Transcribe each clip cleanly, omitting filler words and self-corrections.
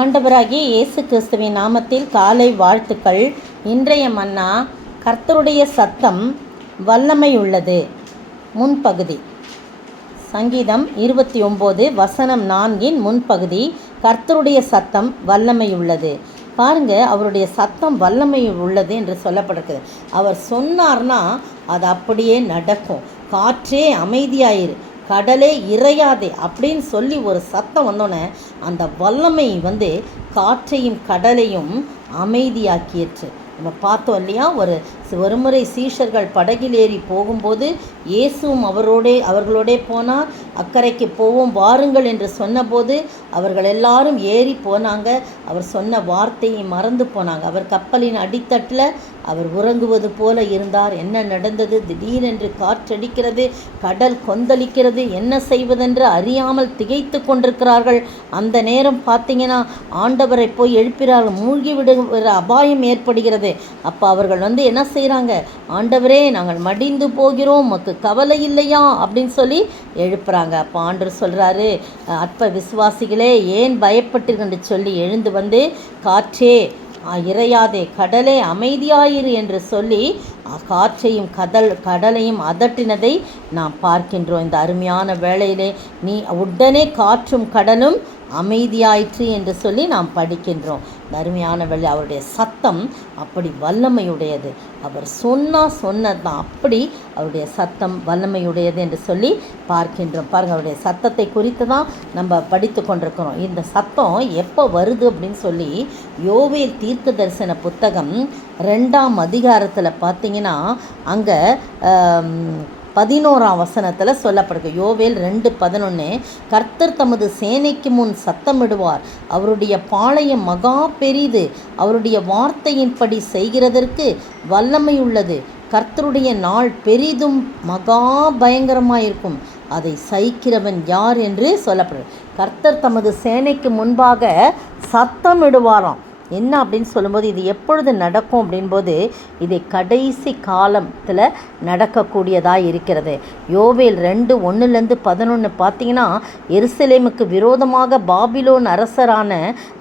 ஆண்டவராகிய இயேசு கிறிஸ்துவின் நாமத்தில் காலை வாழ்த்துக்கள். இன்றைய மன்னா, கர்த்தருடைய சத்தம் வல்லமை உள்ளது. முன்பகுதி சங்கீதம் 29 வசனம் 4 முன்பகுதி. கர்த்தருடைய சத்தம் வல்லமை உள்ளது. பாருங்க, அவருடைய சத்தம் வல்லமை உள்ளது என்று சொல்லப்படுகிறது. அவர் சொன்னார்னா அது அப்படியே நடக்கும். காற்றே அமைதியாயிரு, கடலே இறையாதே அப்படின்னு சொல்லி ஒரு சத்தம் வந்தோன்னே அந்த வல்லமை காற்றையும் கடலையும் அமைதியாக்கியற்று. நம்ம பார்த்தோம் இல்லையா, ஒரு முறை சீஷர்கள் படகில் ஏறி போகும்போது இயேசுவும் அவர்களோடே போனார். அக்கறைக்கு போவோம் வாருங்கள் என்று சொன்னபோது அவர்கள் எல்லாரும் ஏறி போனாங்க. அவர் சொன்ன வார்த்தையை மறந்து போனாங்க. அவர் கப்பலின் அடித்தட்டில் அவர் உறங்குவது போல இருந்தார். என்ன நடந்தது? திடீரென்று காற்றடிக்கிறது, கடல் கொந்தளிக்கிறது, என்ன செய்வதென்று அறியாமல் திகைத்து கொண்டிருக்கிறார்கள். அந்த நேரம் பார்த்தீங்கன்னா ஆண்டவரை போய் எழுப்பினார்கள். மூழ்கி விடுகிற அபாயம் ஏற்படுகிறது. அப்போ அவர்கள் என்ன செய்கிறாங்க? ஆண்டவரே, நாங்கள் மடிந்து போகிறோம், உமக்கு கவலை இல்லையா அப்படின்னு சொல்லி எழுப்புறாங்க. அப்போ ஆண்டவர் சொல்கிறாரு, அற்ப விசுவாசிகளே, ஏன் பயப்பட்டிருக்கின்ற சொல்லி எழுந்து காற்றே இறையாதே, கடலே அமைதியாயிரு என்று சொல்லி காற்றையும் கடலையும் அதட்டினதை நாம் பார்க்கின்றோம். இந்த அருமையான வேளையிலே உடனே காற்றும் கடலும் அமைதியாயிற்று என்று சொல்லி நாம் படிக்கின்றோம். இந்த அருமையான வேளை அவருடைய சத்தம் அப்படி வல்லமையுடையது. அவர் சொன்னதான் அப்படி அவருடைய சத்தம் வல்லமையுடையது என்று சொல்லி பார்க்கின்றோம். பாருங்கள், அவருடைய சத்தத்தை குறித்து தான் நம்ம படித்து கொண்டிருக்கிறோம். இந்த சத்தம் எப்போ வருது அப்படின்னு சொல்லி யோவேல் தீர்க்க தரிசன புத்தகம் 2ஆம் அதிகாரத்தில் பார்த்தீங்கன்னா அங்கே 11ஆம் வசனத்தில் சொல்லப்படுது. யோவேல் 2:11, கர்த்தர் தமது சேனைக்கு முன் சத்தமிடுவார், அவருடைய பாளையம் மகா பெரிது, அவருடைய வார்த்தையின்படி செய்கிறதற்கு வல்லமை உள்ளது, கர்த்தருடைய நாள் பெரிதும் மகா பயங்கரமாயிருக்கும், அதை சகிக்கிறவன் யார் என்று சொல்லப்படுது. கர்த்தர் தமது சேனைக்கு முன்பாக சத்தமிடுவாராம். என்ன அப்படின்னு சொல்லும்போது இது எப்பொழுது நடக்கும் அப்படின்போது இதை கடைசி காலத்தில் நடக்கக்கூடியதாக இருக்கிறது. யோவேல் 2:1-11 பார்த்தீங்கன்னா, எருசலேமுக்கு விரோதமாக பாபிலோன் அரசரான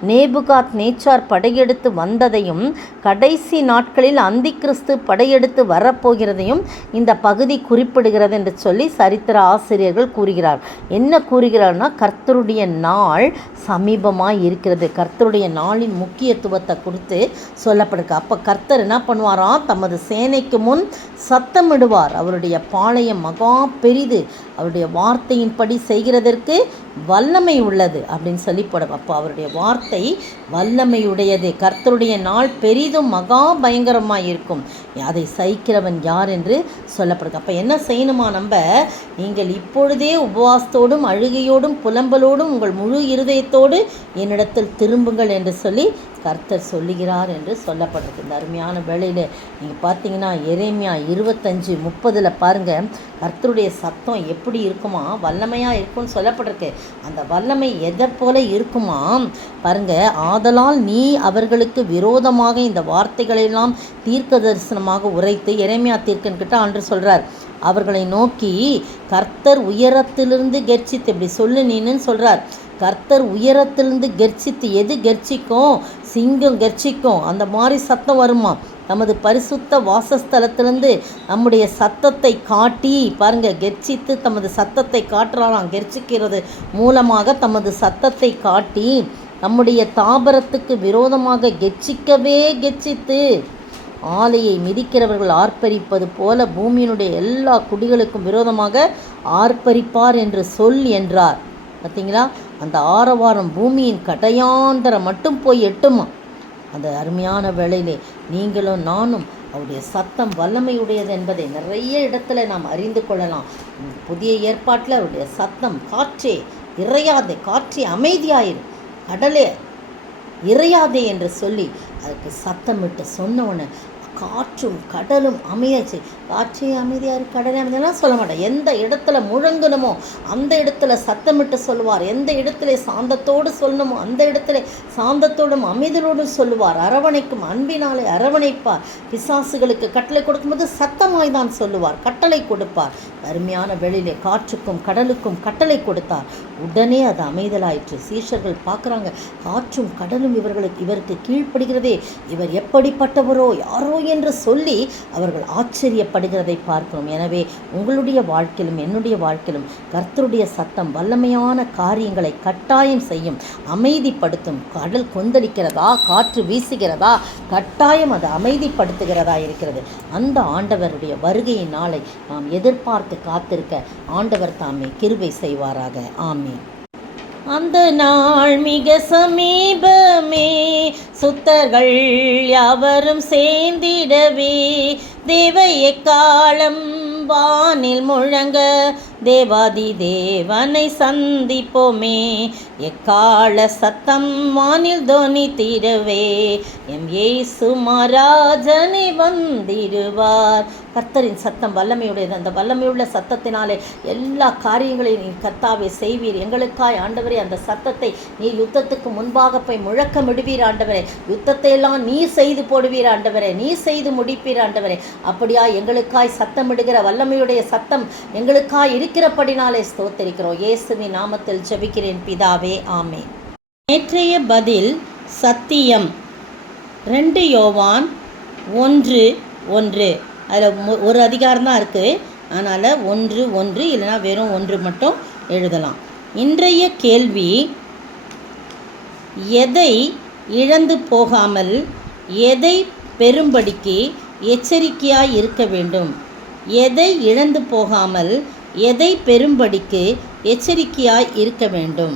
நேபுகாத் நேச்சார் படையெடுத்து வந்ததையும் கடைசி நாட்களில் அந்தி கிறிஸ்து படையெடுத்து வரப்போகிறதையும் இந்த பகுதி குறிப்பிடுகிறது என்று சொல்லி சரித்திர ஆசிரியர்கள் கூறுகிறார். என்ன கூறுகிறார்னா, கர்த்தருடைய நாள் சமீபமாக இருக்கிறது. கர்த்தருடைய நாளின் முக்கியத்துவத்தை குறித்து சொல்லப்படுது. அப்போ கர்த்தர் என்ன பண்ணுவாராம்? தமது சேனைக்கு முன் சத்தமிடுவார், அவருடைய பாளையம் மகா பெரிது, அவருடைய வார்த்தையின்படி செய்கிறதற்கு வல்லமை உள்ளது அப்படின்னு சொல்லி போடும். அப்போ அவருடைய வார்த்தை வல்லமையுடையது. கர்த்தருடைய நாள் பெரிதும் மகா பயங்கரமாக இருக்கும், அதை சகிக்கிறவன் யார் என்று சொல்லப்படுது. அப்போ என்ன செய்யணுமா? நீங்கள் இப்பொழுதே உபவாசத்தோடும் அழுகையோடும் புலம்பலோடும் உங்கள் முழு இருதயத்தோடு என்னிடத்தில் திரும்புங்கள் என்று சொல்லி கர்த்தர் சொல்லுகிறார் என்று சொல்லப்படுறது. இந்த அருமையான வேளையில் நீங்கள் பார்த்தீங்கன்னா எரேமியா 25:30 பாருங்கள், கர்த்தருடைய சத்தம் எப்படி இருக்குமா? வல்லமையாக இருக்கும்னு சொல்லப்பட்டிருக்கு. அந்த வல்லமை எதை போல இருக்குமா பாருங்க. ஆதலால் நீ அவர்களுக்கு விரோதமாக இந்த வார்த்தைகளெல்லாம் தீர்க்க தரிசனமாக உரைத்து, எரேமியா தீர்க்கன்கிட்ட ஆண்டு சொல்கிறார், அவர்களை நோக்கி கர்த்தர் உயரத்திலிருந்து கெர்ச்சித்து, இப்படி சொல்லு நீன்னு சொல்கிறார். கர்த்தர் உயரத்திலிருந்து கெர்ச்சித்து, எது கெர்ச்சிக்கும்? சிங்கம் கெர்ச்சிக்கும், அந்த மாதிரி சத்தம் வருமா? நமது பரிசுத்த வாசஸ்தலத்திலிருந்து நம்முடைய சத்தத்தை காட்டி பாருங்கள், கெர்ச்சித்து தமது சத்தத்தை காட்டுறாராம். கெர்ச்சிக்கிறது மூலமாக தமது சத்தத்தை காட்டி நம்முடைய தாபரத்துக்கு விரோதமாக கெர்ச்சித்து ஆலையை மிதிக்கிறவர்கள் ஆர்ப்பரிப்பது போல பூமியினுடைய எல்லா குடிகளுக்கும் விரோதமாக ஆர்ப்பரிப்பார் என்று சொல் என்றார். பார்த்தீங்களா? அந்த ஆரவாரம் பூமியின் கடையாந்தரம் மட்டும் போய் எட்டுமா. அந்த அருமையான வேளையிலே நீங்களும் நானும் அவருடைய சத்தம் வல்லமையுடையது என்பதை நிறைய இடத்துல நாம் அறிந்து கொள்ளலாம். புதிய ஏற்பாட்டில் அவருடைய சத்தம், காற்றே இறையாதே, காற்றே அமைதியாயிரு, கடலே இறையாதே என்று சொல்லி அதுக்கு சத்தமிட்டு சொன்னவொன்னு காற்றும் கடலும் அமையாச்சு. காற்றே அமைதியாக இருக்கு, கடலே அமைதியெல்லாம் சொல்ல மாட்டேன். எந்த இடத்துல முழங்கணுமோ அந்த இடத்துல சத்தமிட்டு சொல்லுவார். எந்த இடத்துல சாந்தத்தோடு சொல்லணுமோ அந்த இடத்துல சாந்தத்தோடும் அமைதலோடும் சொல்லுவார். அரவணைக்கும் அன்பினாலே அரவணைப்பார். பிசாசுகளுக்கு கட்டளை கொடுக்கும்போது சத்தமாய் தான் சொல்லுவார், கட்டளை கொடுப்பார். அருமையான வெளியிலே காற்றுக்கும் கடலுக்கும் கட்டளை கொடுத்தார். உடனே அது அமைதலாயிற்று. சீஷர்கள் பார்க்குறாங்க, காற்றும் கடலும் இவருக்கு கீழ்ப்படுகிறதே, இவர் எப்படிப்பட்டவரோ யாரோ என்று சொல்லி அவர்கள் ஆச்சரியப்படுகிறதை பார்க்கிறோம். எனவே உங்களுடைய வாழ்க்கையிலும் என்னுடைய வாழ்க்கையிலும் கர்த்தருடைய சத்தம் வல்லமையான காரியங்களை கட்டாயம் செய்யும், அமைதிப்படுத்தும். கடல் கொந்தளிக்கிறதா, காற்று வீசுகிறதா, கட்டாயம் அது அமைதிப்படுத்துகிறதா இருக்கிறது. அந்த ஆண்டவருடைய வருகையின் நாளை நாம் எதிர்பார்த்து காத்திருக்க ஆண்டவர் தாமே கிருபை செய்வாராக. ஆமென். அந்த நாள் மிக சமீபமே, சுத்தர்கள் யாவரும் சேர்ந்திடவே, தேவ எக்காலம் வானில் முழங்க, தேவாதி தேவனை சந்திப்போமே. எக்கால சத்தம் வானில் தொனித்திடவே, எம் இயேசு மகாராஜனை வந்திடுவார். கர்த்தரின் சத்தம் வல்லமையுடையது. அந்த வல்லமையுள்ள சத்தத்தினாலே எல்லா காரியங்களையும் நீ கர்த்தாவே செய்வீர். எங்களுக்காய் ஆண்டவரே அந்த சத்தத்தை நீர் யுத்தத்துக்கு முன்பாக போய் முழக்கமிடுவீர் ஆண்டவரே. யுத்தத்தை எல்லாம் நீர் செய்து போடுவீர் ஆண்டவரே, நீர் செய்து முடிப்பீர் ஆண்டவரே. அப்படியா எங்களுக்காய் சத்தமிடுகிற வல்லமையுடைய சத்தம் எங்களுக்காய் இருக்கிறபடினாலே ஸ்தோத்திரிக்கிறோம். இயேசுவின் நாமத்தில் ஜெபிக்கிறேன் பிதாவே, ஆமென். நேற்றைய பதில் சத்தியம். 2 யோவான் 1:1. அதில் ஒரு அதிகாரம் தான் இருக்குது, அதனால் 1:1 இல்லைனா வெறும் 1 மட்டும் எழுதலாம். இன்றைய கேள்வி, எதை இழந்து போகாமல் எதை பெறும்படிக்கு எச்சரிக்கையாய் இருக்க வேண்டும்? எதை இழந்து போகாமல் எதை பெறும்படிக்கு எச்சரிக்கையாய் இருக்க வேண்டும்?